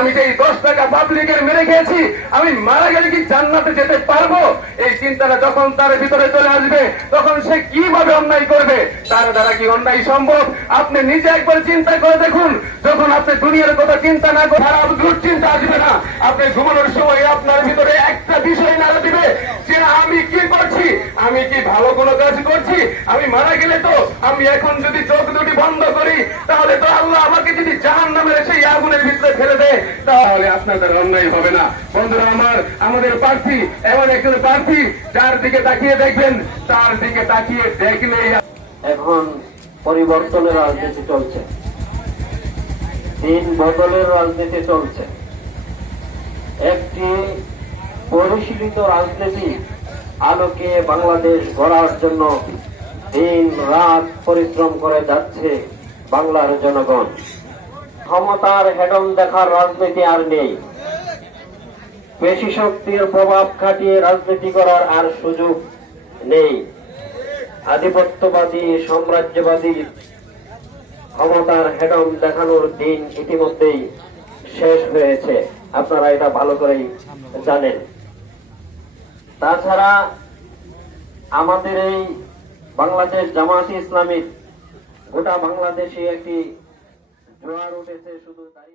আমি যে এই দশ টাকা পাবলিকের মেরে খেয়েছি, আমি মারা গেলে কি জান্নাতে যেতে পারব? এই চিন্তাটা যখন তার ভিতরে চলে আসবে, তখন সে কীভাবে অন্যায় করবে? তার দ্বারা কি অন্যায় সম্ভব? আপনি নিজে একবার চিন্তা করে দেখুন, যখন আপনি দুনিয়ার কথা চিন্তা না করে আর দুশ্চিন্তা আসবে না, আপনি ঘুমানোর সময় আপনার ভিতরে একটা বিষয় না দিবে যে আমি কি করছি? আমি কি ভালো কোনো কাজ করছি? আমি মারা গেলে তো আমি এখন যদি চোখ দুটি বন্ধ করি, তাহলে তো আল্লাহ আমাকে ভিতরে ফেলে দেয় তাহলে আপনাদের অন্যায় হবে না। বন্ধুরা আমার, আমাদের প্রার্থী, এমন একজন প্রার্থী, যার দিকে তাকিয়ে দেখবেন, তার দিকে তাকিয়ে দেখলেই এখন পরিবর্তনের রাজনীতি চলছে। দিন বদলের রাজনীতি চলছে। একটি পরিশীলিত রাজনীতি আলোকে বাংলাদেশ গড়ার জন্য দিন রাত পরিশ্রম করে যাচ্ছে বাংলার জনগণ। ক্ষমতার হেডন দেখার রাজনীতি আর নেই। পেশি শক্তির প্রভাব খাটিয়ে রাজনীতি করার আর সুযোগ নেই। আধিপত্যবাদী, সাম্রাজ্যবাদী ক্ষমতার হেডম দেখানোর দিন ইতিমধ্যেই শেষ হয়েছে। আপনারা এটা ভালো করেই জানেন। তাছাড়া আমাদের এই বাংলাদেশ জামাত ইসলামিক গোটা বাংলাদেশে একটি জোয়ার উঠেছে শুধু তাই